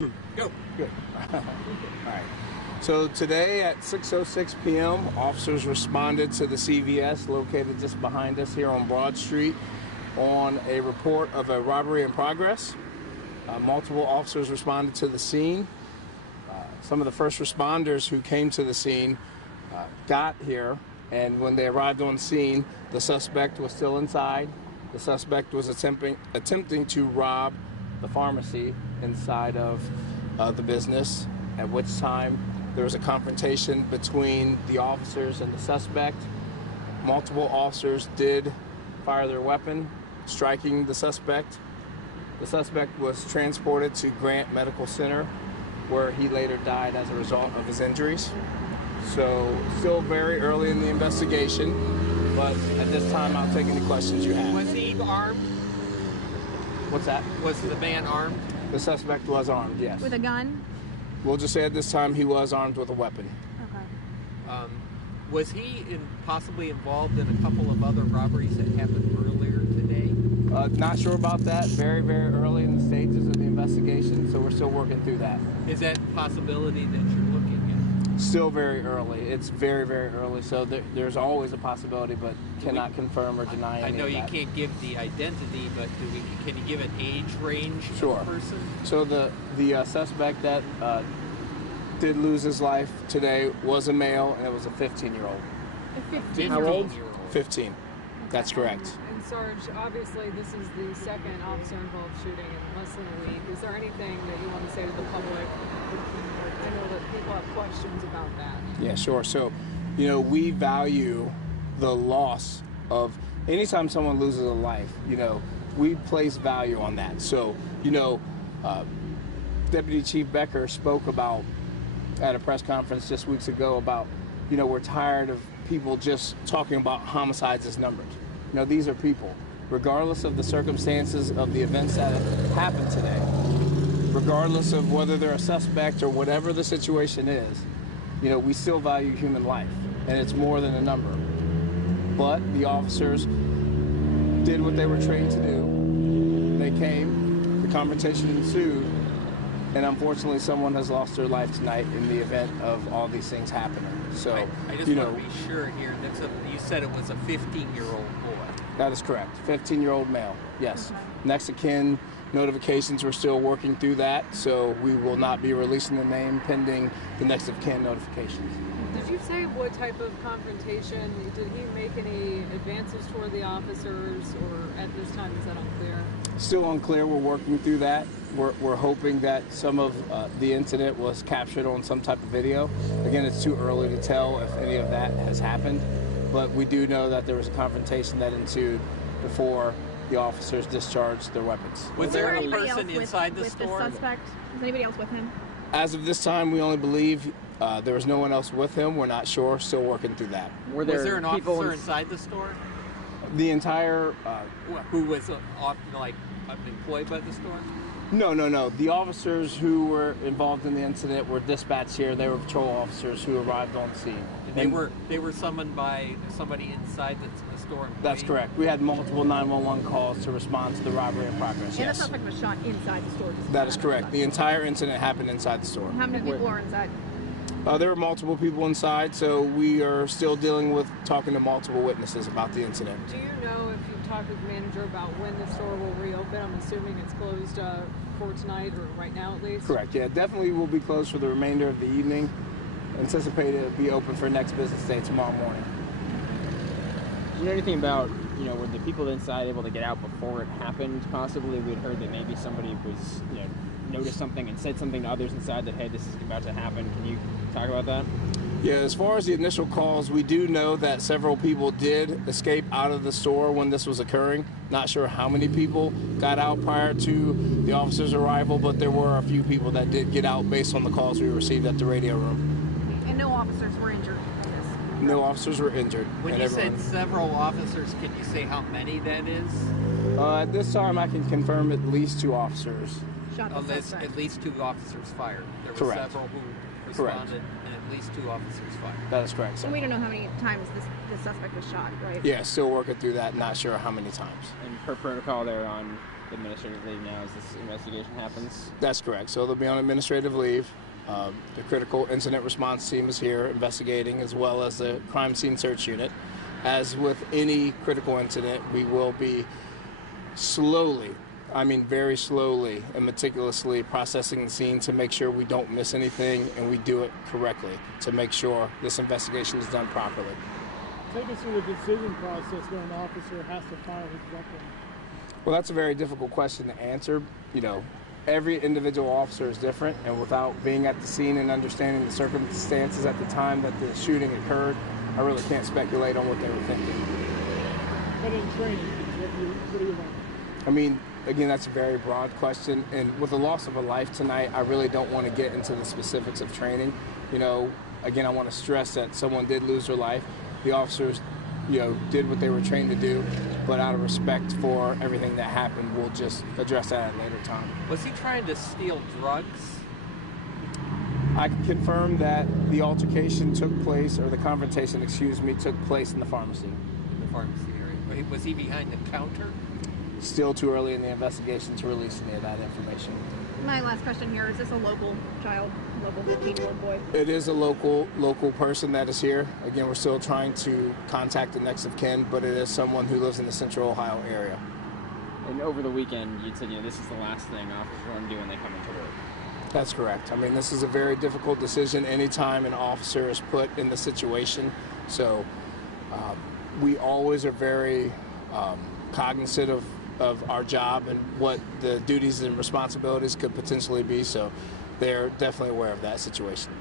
Go. Good. All right. So today at 6:06 p.m., officers responded to the CVS located just behind us here on Broad Street on a report of a robbery in progress. Multiple officers responded to the scene. Some of the first responders who came to the scene got here, and when they arrived on scene, the suspect was still inside. The suspect was attempting to rob the pharmacy inside of the business, at which time there was a confrontation between the officers and the suspect. Multiple officers did fire their weapon, striking the suspect. The suspect was transported to Grant Medical Center, where he later died as a result of his injuries. So still very early in the investigation, but at this time I'll take any questions you have. Was he armed? What's that? Was the man armed? The suspect was armed, yes. With a gun? We'll just say at this time he was armed with a weapon. Okay. Was he possibly involved in a couple of other robberies that happened earlier today? Not sure about that. Very, very early in the stages of the investigation, so we're still working through that. Is that a possibility that you're looking at? Still very early. It's very, very early, so there's always a possibility, but cannot confirm or deny any I know of you that. can't give the identity, but can you give an age range Sure. of the person? So the suspect that did lose his life today was a male, and it was a 15-year-old. A 15. How old? 15. That's correct. And Sarge, obviously this is the second officer-involved shooting in less than a week. Is there anything that you want to say to the public? I know that people have questions about that. Yeah, sure. So, we value the loss of anytime someone loses a life, we place value on that. So, Deputy Chief Becker spoke about at a press conference just weeks ago about, we're tired of people just talking about homicides as numbers. These are people. Regardless of the circumstances of the events that have happened today, regardless of whether they're a suspect or whatever the situation is, we still value human life, and it's more than a number. But the officers did what they were trained to do. They came, the confrontation ensued, and unfortunately someone has lost their life tonight in the event of all these things happening. So, I just want to be sure here, you said it was a 15-year-old boy. That is correct. 15-year-old male, yes. Next of kin notifications, we're still working through that, so we will not be releasing the name pending the next of kin notifications. Did you say what type of confrontation? Did he make any advances toward the officers, or at this time is that unclear? Still unclear. We're working through that. We're hoping that some of the incident was captured on some type of video. Again, it's too early to tell if any of that has happened, but we do know that there was a confrontation that ensued before the officers discharged their weapons. Was there a person inside the store? The suspect? Was anybody else with him? As of this time, we only believe there was no one else with him. We're not sure. Still working through that. Was there an officer inside the store? The entire... who was employed by the store? No. The officers who were involved in the incident were dispatched here. They were patrol officers who arrived on scene. And they were summoned by somebody inside the store employee? That's correct. We had multiple 911 calls to respond to the robbery in progress, And yes. the suspect was shot inside the store. That is correct. The entire incident happened inside the store. How many people are inside? There were multiple people inside, so we are still dealing with talking to multiple witnesses about the incident. Do you know if you talked with the manager about when the store will reopen? I'm assuming it's closed for tonight, or right now at least? Correct, yeah. Definitely will be closed for the remainder of the evening. Anticipated to be open for next business day tomorrow morning. Do you know anything about, were the people inside able to get out before it happened, possibly? We'd heard that maybe somebody was, noticed something and said something to others inside that, hey, this is about to happen. Can you talk about that? Yeah, as far as the initial calls, we do know that several people did escape out of the store when this was occurring. Not sure how many people got out prior to the officer's arrival, but there were a few people that did get out based on the calls we received at the radio room. And no officers were injured in this? No officers were injured. When you said several officers, can you say how many that is? At this time, I can confirm at least 2 officers. shot the suspect. At least 2 officers fired. There were Correct. several who Correct. responded, and at least 2 officers fired. That is correct, sir. And we don't know how many times this suspect was shot, right? Yeah, still working through that. Not sure how many times. And per protocol, they're on administrative leave now as this investigation happens. That's correct. So they'll be on administrative leave. The critical incident response team is here investigating, as well as the crime scene search unit. As with any critical incident, we will be slowly, I mean very slowly and meticulously processing the scene to make sure we don't miss anything and we do it correctly to make sure this investigation is done properly. Take us through the decision process when an officer has to fire his weapon. Well, that's a very difficult question to answer. You know, every individual officer is different, and without being at the scene and understanding the circumstances at the time that the shooting occurred, I really can't speculate on what they were thinking. But in training, what do you learn? I mean, again, that's a very broad question, and with the loss of a life tonight, I really don't want to get into the specifics of training. You know, again, I want to stress that someone did lose their life. The officers, you know, did what they were trained to do, but out of respect for everything that happened, we'll just address that at a later time. Was he trying to steal drugs? I can confirm that the altercation took place, or the confrontation, excuse me, took place in the pharmacy. In the pharmacy area. Was he behind the counter? Still too early in the investigation to release any of that information. My last question here, is this a local child, local 15-year-old boy? It is a local person that is here. Again, we're still trying to contact the next of kin, but it is someone who lives in the Central Ohio area. And over the weekend, you'd said, you know, this is the last thing officers want to do when they come into work. That's correct. I mean, this is a very difficult decision anytime an officer is put in the situation. So we always are very cognizant of our job and what the duties and responsibilities could potentially be. So they're definitely aware of that situation.